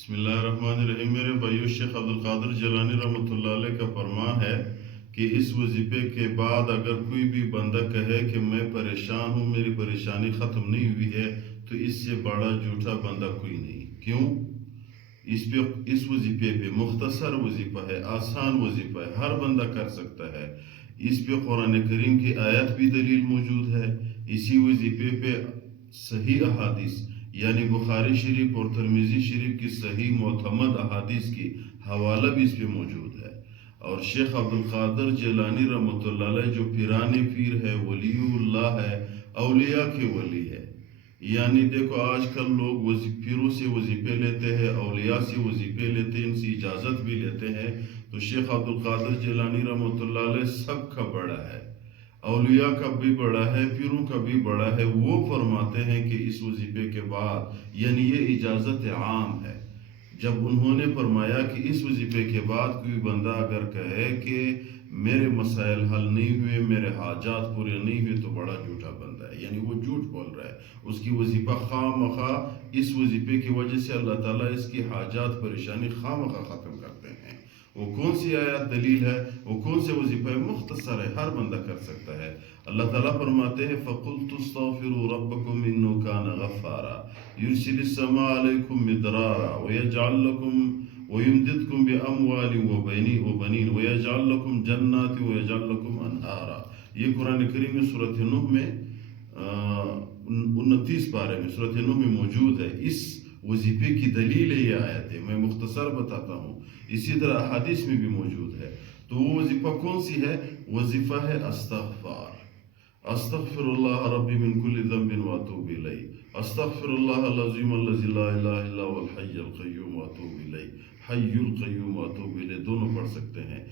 بسم اللہ الرحمن الرحیم۔ میرے بھائیو، شیخ عبدالقادر جیلانی رحمۃ اللہ علیہ کا فرمان ہے کہ اس وظیفے کے بعد اگر کوئی بھی بندہ کہے کہ میں پریشان ہوں، میری پریشانی ختم نہیں ہوئی ہے، تو اس سے بڑا جھوٹا بندہ کوئی نہیں۔ کیوں؟ اس وظیفے پہ مختصر وظیفہ ہے، آسان وظیفہ ہے، ہر بندہ کر سکتا ہے۔ اس پہ قرآن کریم کی آیت بھی دلیل موجود ہے۔ اسی وظیفے پہ صحیح احادیث یعنی بخاری شریف اور ترمذی شریف کی صحیح معتمد احادیث کی حوالہ بھی اس پہ موجود ہے۔ اور شیخ عبدالقادر جیلانی رحمۃ اللہ علیہ جو پیران پیر ہے، ولی اللہ ہے، اولیاء کے ولی ہے۔ یعنی دیکھو، آج کل لوگ پیروں سے وظیفے لیتے ہیں، اولیاء سے وظیفے لیتے ہیں، ان سے اجازت بھی لیتے ہیں۔ تو شیخ عبدالقادر جیلانی رحمۃ اللہ علیہ سب کا بڑا ہے، اولیاء کا بھی بڑا ہے، پیروں کا بھی بڑا ہے۔ وہ فرماتے ہیں کہ اس وظیفے کے بعد یعنی یہ اجازت عام ہے۔ جب انہوں نے فرمایا کہ اس وظیفے کے بعد کوئی بندہ اگر کہے کہ میرے مسائل حل نہیں ہوئے، میرے حاجات پورے نہیں ہوئے، تو بڑا جھوٹا بندہ ہے، یعنی وہ جھوٹ بول رہا ہے۔ اس کی وظیفہ خواہ مخواہ اس وظیفے کی وجہ سے اللہ تعالیٰ اس کی حاجات پریشانی خواہ مخواہ ختم کرتے ہیں۔ وہ کون سی آیات دلیل ہے، وہ کون سے وظیفہ ہے؟ مختصر ہے، ہر بندہ کر سکتا ہے۔ اللہ تعالیٰ فرماتے ہیں فَقُلْتُ اسْتَغْفِرُوا رَبَّكُمْ إِنَّهُ كَانَ غَفَّارًا يُرْسِلِ السَّمَاءَ عَلَيْكُمْ مِدْرَارًا وَيَجْعَلْ لَكُمْ وَيُمْدِدْكُمْ بِأَمْوَالٍ وَبَنِينَ وَيَجْعَلْ لَكُمْ جَنَّاتٍ وَيَجْعَلْ لَكُمْ أَنْهَارًا۔ یہ قرآن کریم میں سورۃ نوح میں 29 پارے میں سورۃ نوح میں موجود ہے۔ اس وظیفے کی دلیل ہے یہ آیت ہے، میں مختصر بتاتا ہوں۔ اسی طرح احادیث میں بھی موجود ہے۔ تو وہ وظیفہ کون سی ہے؟ وظیفہ ہے استغفار۔ استغفر اللہ ربی من کل ذنب واتوب الیہ، استغفر اللہ العظیم الذی لا الہ الا هو الحی القیوم واتوب الیہ، حی القیوم واتوب الیہ، دونوں پڑھ سکتے ہیں۔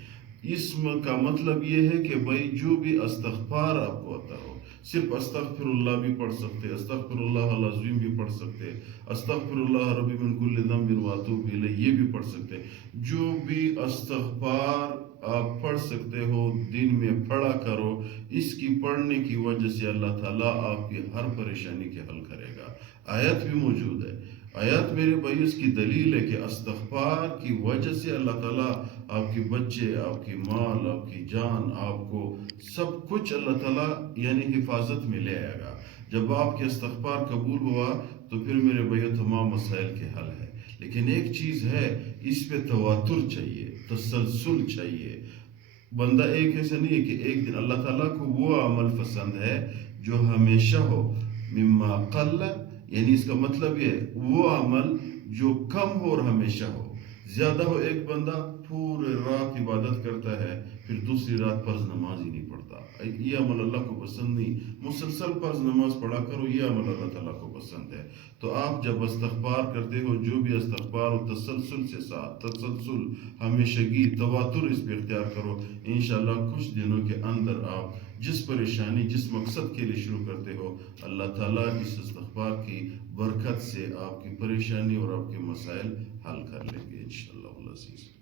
اس کا مطلب یہ ہے کہ بھائی جو بھی استغفار آپ کو آتا ہو، صرف استغفر اللہ بھی پڑھ سکتے، استغفر اللہ العظیم بھی پڑھ سکتے، استغفر اللہ ربی من کل ذنب واتوب الیہ یہ بھی پڑھ سکتے۔ جو بھی استغفار آپ پڑھ سکتے ہو، دن میں پڑھا کرو۔ اس کی پڑھنے کی وجہ سے اللہ تعالیٰ آپ کی ہر پریشانی کے حل کرے گا۔ آیت بھی موجود ہے۔ آیات میرے بھائی اس کی دلیل ہے کہ استغفار کی وجہ سے اللہ تعالیٰ آپ کے بچے، آپ کی مال، آپ کی جان، آپ کو سب کچھ اللہ تعالیٰ یعنی حفاظت میں لے آئے گا۔ جب آپ کے استغفار قبول ہوا تو پھر میرے بھائی تمام مسائل کے حل ہے۔ لیکن ایک چیز ہے، اس پہ تواتر چاہیے، تسلسل چاہیے۔ بندہ ایک ایسا نہیں ہے کہ ایک دن، اللہ تعالیٰ کو وہ عمل پسند ہے جو ہمیشہ ہو، مما قل، یعنی اس کا مطلب یہ وہ عمل جو کم ہو اور ہمیشہ ہو۔ زیادہ ہو، ایک بندہ پورے رات عبادت کرتا ہے پھر دوسری رات فرض نماز ہی نہیں پڑھتا، یہ عمل اللہ کو پسند نہیں۔ مسلسل فرض نماز پڑھا کرو، یہ عمل اللہ تعالیٰ کو پسند ہے۔ تو آپ جب استغفار کرتے ہو، جو بھی استغفار ہو، تسلسل سے ساتھ، تسلسل، ہمیشگی، تواتر اس پہ اختیار کرو۔ انشاءاللہ کچھ دنوں کے اندر آپ جس پریشانی، جس مقصد کے لیے شروع کرتے ہو، اللہ تعالیٰ اس استغفار کی برکت سے آپ کی پریشانی اور آپ کے مسائل حل کر لیں گے انشاءاللہ العزیز۔